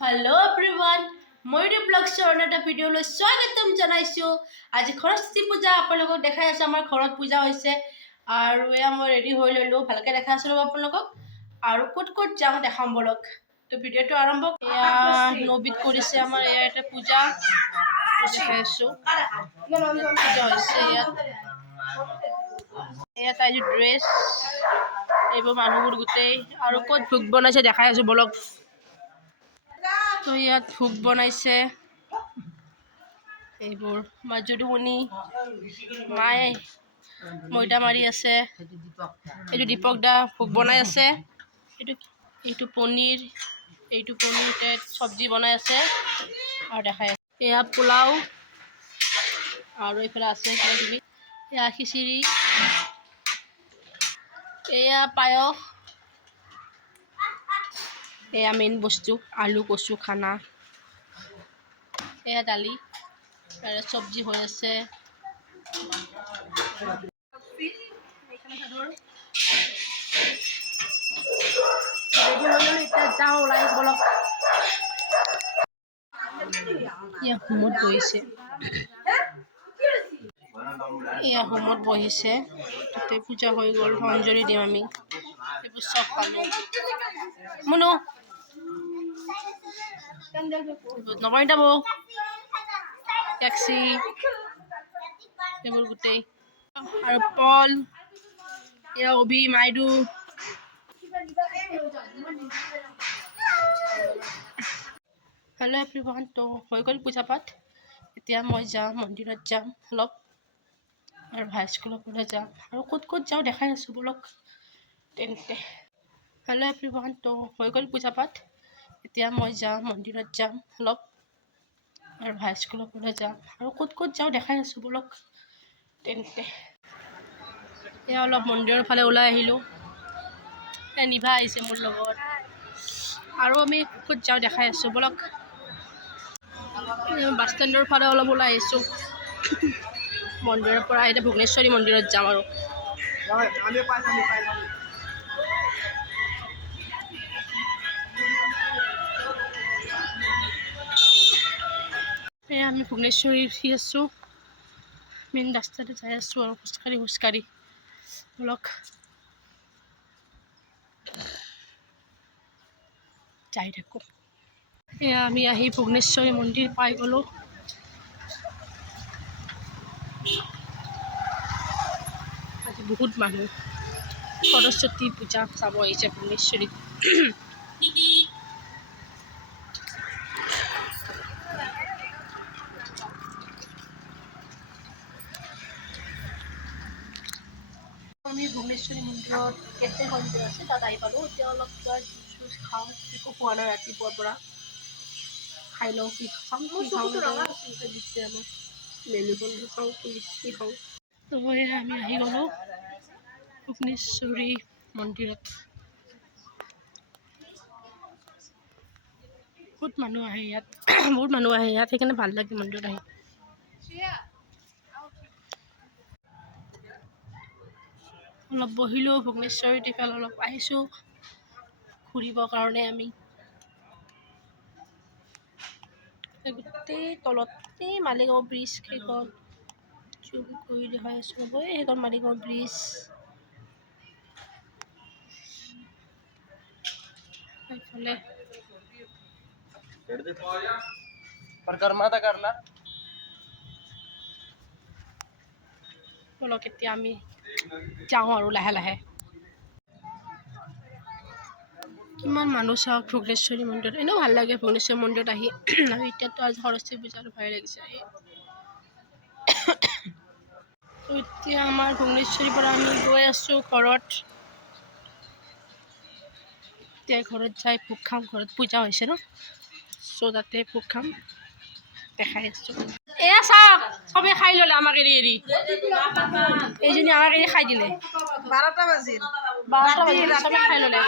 Hello everyone Mayuri ब्लॉग्सर এটা ভিডিঅ'লৈ স্বাগতম জনাইছো। আজি সৰস্বতী পূজা আপোনালোকক দেখাই আছো। আমাৰ ঘৰত পূজা হৈছে আৰু এয়া মই ৰেডি হৈ ললো। ভালকে দেখাই আছো আপোনালোকক আৰু ক'ত ক'ত যাম দেখাম বলক। তো ভিডিঅ'টো আৰম্ভ এয়া নবিত কৰিছে আমাৰ এয়া এটা পূজা দেখাই আছো। পূজা হৈছে এয়া তাই ড্ৰেছ এইবোৰ মানুহবোৰ গোটেই আৰু ক'ত ভোগ বনাইছে দেখাই আছো বলক। তো ইয়াত ভোগ বনাইছে এইবোৰ মাজুদুমণি মায়ে মৈদা মাৰি আছে। এইটো দীপক দা ভোগ বনাই আছে। এইটো পনীৰ চব্জি বনাই আছে আৰু দেখাই আছে। এয়া পোলাও আৰু এইফালে আছে কিবাকিবি। এয়া খিচিৰি, এয়া পায়স, এয়া মেইন বস্তু আলু কচু খানা, এয়া দালি আৰু চব্জি হৈ আছে। যাওঁ ওলাই বলক। এয়া হোমত বহিছে, এয়া হোমত বহিছে। তাতে পূজা হৈ গ'ল, অঞ্জলি দিম আমি। এইবোৰ চব পালোঁ মুনু নকৰিতা বৌ টেক্সি এইবোৰ গোটেই আৰু পল এয়া অভি মাইদু। হেল্ল' এভৰিৱান, তো হৈ গ'ল পূজা পাঠ। এতিয়া মই যাম মন্দিৰত যাম অলপ আৰু হাইস্কুলৰ ফালে যাম আৰু ক'ত ক'ত যাওঁ দেখাই আছোঁ বলক। তেন্তে হেল্ল' এভৰিৱান, তো হৈ গ'ল পূজা পাঠ। এতিয়া মই যাম মন্দিৰত যাম অলপ আৰু হাইস্কুলৰ ফালে যাম আৰু ক'ত ক'ত যাওঁ দেখাই আছোঁ বলক। তেন্তে এয়া অলপ মন্দিৰৰ ফালে ওলাই আহিলোঁ। নিভা আহিছে মোৰ লগত আৰু আমি ক'ত যাওঁ দেখাই আছোঁ বলক। বাছ ষ্টেণ্ডৰ ফালে অলপ ওলাই আহিছোঁ মন্দিৰৰ পৰা। এতিয়া ভুৱনেশ্বৰী মন্দিৰত যাম আৰু এয়া আমি ভুৱনেশ্বৰী উঠি আছোঁ। মেইন ৰাস্তাতে যাই আছোঁ আৰু খোজকাঢ়ি বলক। যাই থাকোঁ। এয়া আমি আহি ভুৱনেশ্বৰী মন্দিৰ পাই গ'লোঁ। আজি বহুত মানুহ সৰস্বতী পূজা চাব আহিছে ভুৱনেশ্বৰীত। আমি ভুৱনেশ্বৰী মন্দিৰত কেফে মন্দিৰ আছে, তাত আহি পালোঁ। এতিয়া অলপ কিবা জুচ খাওঁ, একো খোৱা নাই ৰাতিপুৱাৰ পৰা। খাই লওঁ কি খাওঁ মেনুখন চাওঁ কি খাওঁ। তো আমি আহি গ'লোঁ ভুৱনেশ্বৰী মন্দিৰত। বহুত মানুহ আহে ইয়াত সেইকাৰণে ভাল লাগে মন্দিৰত আহি। অলপ বহিলোঁ ভুৱনেশ্বৰীত, ইফালে অলপ আহিছোঁ ঘূৰিবৰ কাৰণে। আমি গোটেই তলতে মালিগাঁও ব্ৰিজ সেইখন জুম কৰি দেখাই আছোঁ ৰ'ব। সেইখন মালিগাঁও ব্ৰিজ। এইফালে বলক এতিয়া আমি যাওঁ আৰু লাহে লাহে। কিমান মানুহ চাওক ভুৱনেশ্বৰী মন্দিৰত। এনেও ভাল লাগে ভুৱনেশ্বৰী মন্দিৰত আহি। আৰু এতিয়াতো আজি সৰস্বতী পূজাটো ভালে লাগিছে আহি। তো এতিয়া আমাৰ ভুৱনেশ্বৰীৰ পৰা আমি গৈ আছোঁ ঘৰত। এতিয়া ঘৰত যাই ভোগ খাম। ঘৰত পূজা হৈছে ন, চ' তাতে ভোগ খাম দেখাই আছোঁ। এয়া চাওক চবে খাই ল'লে আমাক এৰি এইজনী আমাক এৰি খাই দিলে। 12টা বাজিল চবে খাই ল'লে।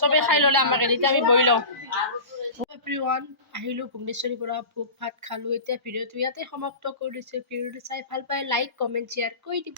চবে খাই ল'লে আমাক এৰি। এতিয়া আমি বহি লওঁ। এভৰিৱান, আহিলোঁ ভুৱনেশ্বৰীৰ পৰা, ভোগ ভাত খালোঁ। এতিয়া ভিডিঅ'টো ইয়াতে সমাপ্ত কৰি দিছোঁ। ভিডিঅ'টো চাই ভাল পাই লাইক কমেণ্ট শ্বেয়াৰ কৰি দিব।